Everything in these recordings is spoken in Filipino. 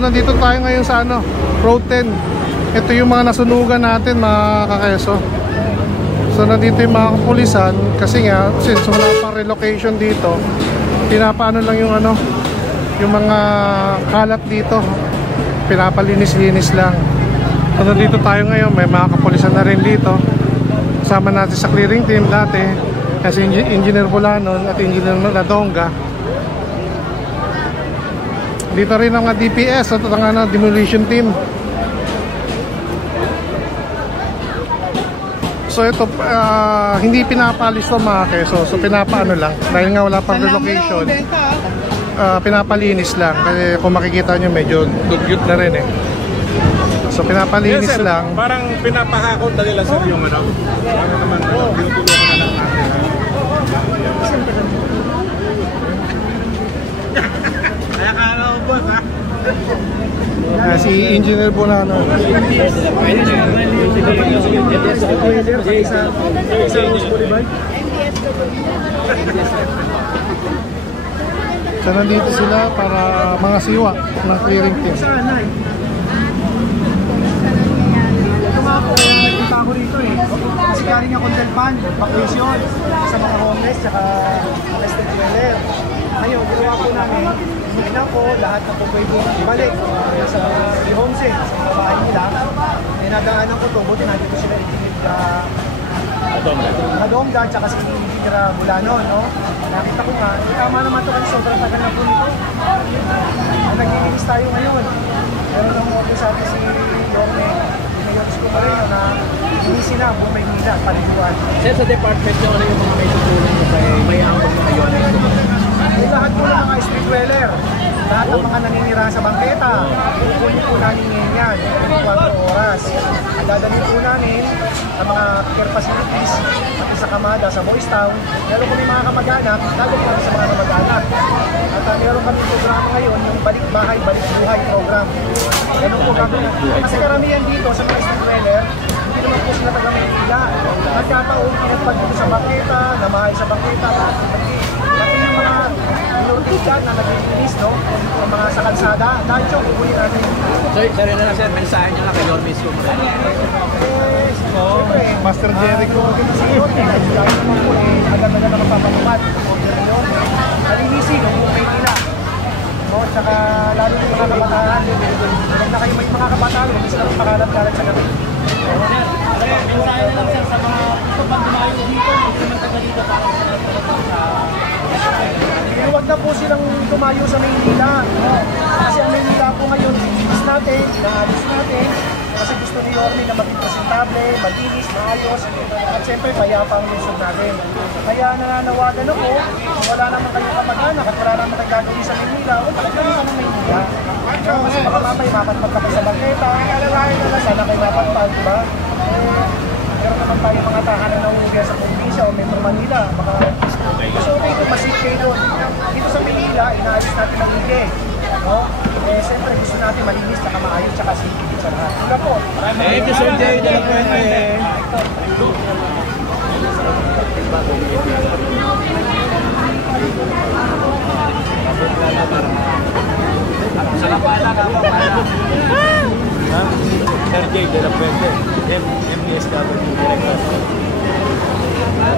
So nandito tayo ngayon sa ano, Road 10. Ito yung mga nasunugan natin mga kakeso. So nandito yung mga kapulisan kasi nga since wala pang relocation dito, pinapaano lang yung ano, yung mga kalat dito, pinapalinis-linis lang. So nandito tayo ngayon, may mga kapulisan na rin dito. Kasama natin sa clearing team dati kasi Engineer Bulanon at Engineer Nadonga. Dito rin ang mga DPS at ang ano, demolition team. So ito, hindi pinapalis to mga keso. So pinapaano lang, dahil nga wala pang relocation, pinapalinis lang. Kasi kung makikita nyo medyo dugyot na rin eh. So pinapalinis sir, lang. Parang pinapahakot na nila sir yung ano. Ano naman, tinutulungan na lang natin. Kaya kala ko boss ha. Si Engineer Bulanon. So nandito sila para mga siwa ng clearing team. Nagpunta ako rito eh. Kasi galing ako del pan, vacation sa mga homeless tsaka arrested dweller. Ngayon, ginawa po namin, tignan ko lahat na po pwede ibalik sa Homesick, sa bahay nila. Nadaanan ko to, buti nandito sila itinid Nadonga tsaka si Engineer Bulanon, no? Nakita ko nga, tama naman ito kasi sobrang tagal na po nito. Nag-iinis tayo ngayon. Meron lang ako sa akin si Yorme, Mayors ko pa rin na inisi na buong Maynila, paliguan. Sir, sa department nyo, ano yung mga may tutulong nyo kay may ambang mga Yorme? Lahat po ng mga street dweller, lahat ng mga naninira sa bangketa, kukunin po namin ngayon yan, 24 oras. At dadalhin po namin ang mga care facilities, pati sa Kamada, sa Boys Town. Meron kami mga kamag-anak, lalo po sa mga kamag-anak. At meron kami programa ngayon, yung Balik Bahay, Balik Buhay program. Ganun po gagawin. Kasi karamihan dito sa mga street dweller, hindi naman po sila taga-Maynila. Nagkataon, pinagpag dito sa bangketa, namahay sa bangketa, pati yung mga minorities na nag-release, no? Yung mga sa kalsada, dahil yung kukunin natin. So, sir, yun na lang sir, mensahe nyo na kay Lord Miss ko. Siyempre, Master Jericho. Sa Yorme, agad-agad na mapapatupad. Nalinisin yung buong Maynila. No? Tsaka lalo yung mga kabataan. Huwag na kayo may mga kabataan, hindi sila makalat-kalat sa gabi. Mensahe na lang sir sa mga ito pag dumayo dito, hindi naman taga dito para Huwag na po silang tumayo sa Maynila. Kasi ang Maynila po ngayon, inis natin, inaalis natin. Kasi gusto ni Yorme na maging presentable, malinis, maayos, at siyempre payapa ang lungsod natin. Kaya nananawagan ako, kung wala naman kayong kamag-anak at wala naman kayong gagawin sa Maynila, huwag talaga sa Maynila. Kasi baka mamay, mapatpag ka sa bangketa, sana kayo mapatpag, diba? Meron naman tayo mga tahanan ng uwi sa probinsya o Metro Manila. So dito, masip kayo doon. Dito sa Manila, inaalis natin ang hige. No? Eh, siyempre gusto natin malinis, tsaka maayos, tsaka sipit sa lahat. Wala po. Thank you, Sir Jay. Dala po yan. Sir Jay, Dela Puente, MDSW Director.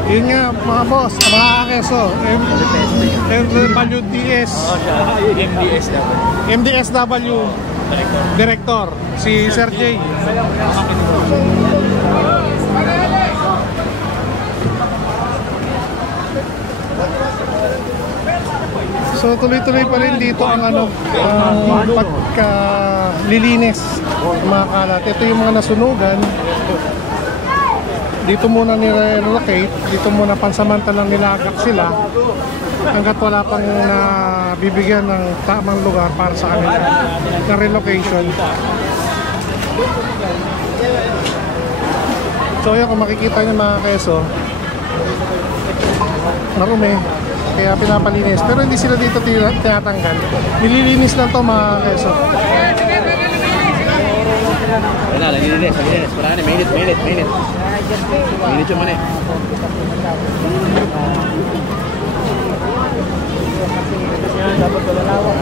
Yun nga mga boss, mga kakeso, MWDS. MDSW Director, si Sir Jay. So tuloy-tuloy pa rin dito ang ano, pagkalilinis mga kalat. Ito yung mga nasunugan. Dito muna nire-relocate, dito muna pansamantalang nilagak sila hanggat wala pang nabibigyan ng tamang lugar para sa kanila ng relocation. So yan, kung makikita nyo mga keso, marumi, kaya pinapalinis. Pero hindi sila dito tinatanggal. Nililinis lang to mga keso. Wala, nililinis. Parang mainit. Mainit yung mani. Dapat walalawak.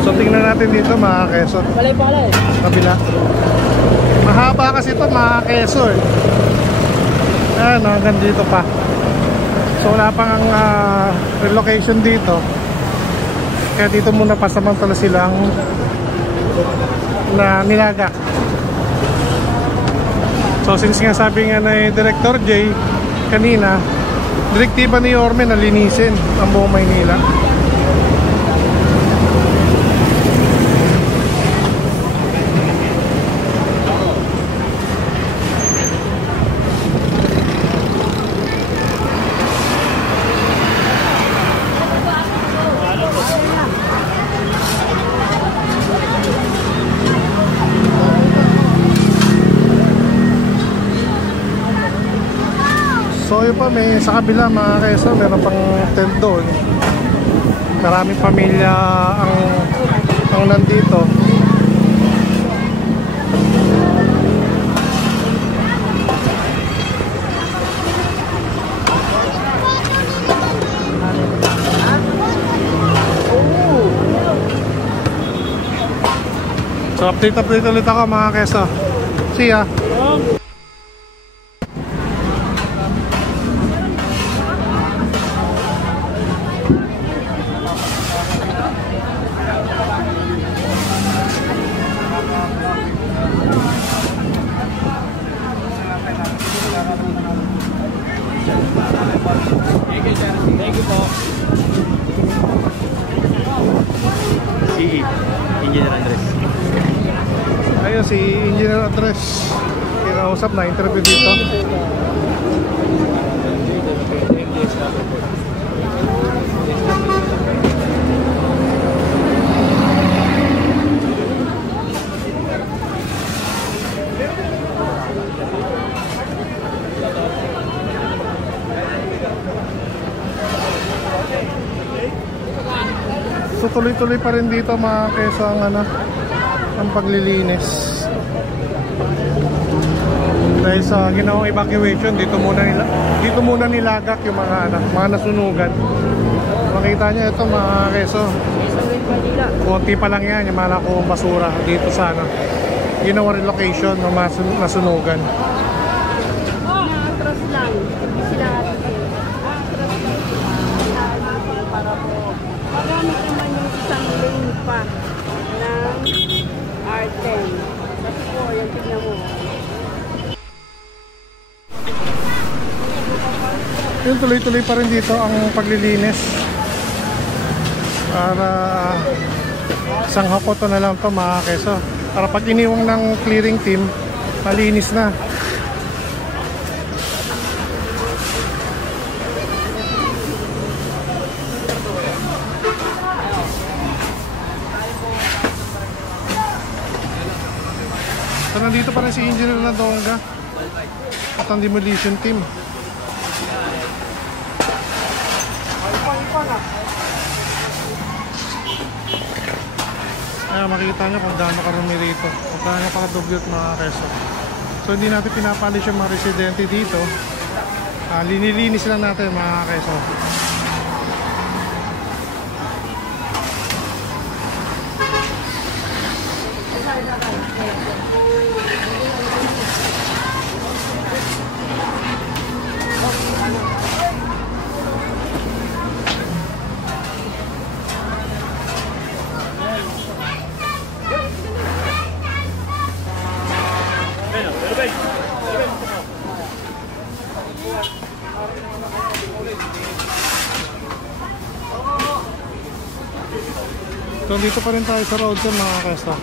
So tingnan natin dito mga keso. Balay pa kalay. Kabila. Mahaba kasi ito mga keso eh. Ayan, hanggang dito pa. So wala pang relocation dito. Kaya dito muna pasamantala silang na nilaga. So since nga sabi nga na Director J kanina, direktiba ni Yorme na linisin ang buong Maynila. So yun pa, may sa kabila mga keso, meron pang tent doon. Maraming pamilya ang nandito. So update ulit ako mga keso. See ya. Thank you po. CE, Engineer Andres. Ayun si Engineer Andres. Kinausap na interview dito. So tuloy-tuloy pa rin dito mga keso ang paglilinis. Dahil sa ginawang evacuation, dito muna nilagak yung mga nasunugan. Makita niyo ito mga keso. Konti pa lang yan, yung mga nakuhang basura dito sa ginawang relocation ng mga nasunugan. Atras lang. Hindi sila para po. Magamit naman yung isang lane pa ng R10. Kasi po, yung tignan mo. Yung tuloy-tuloy pa rin dito ang paglilinis. Para isang hapoto na lang ito mga keso. Para pag iniwang ng clearing team, malinis na. So nandito pa rin si Engineer Nadonga at ang demolition team. Kaya makikita nyo kung gaano karumi rito, kung gaano kakadugyot mga keso. So hindi natin pinapalis yung mga residente dito. Linilinis lang natin mga keso. So dito pa rin tayo sa road mga keso.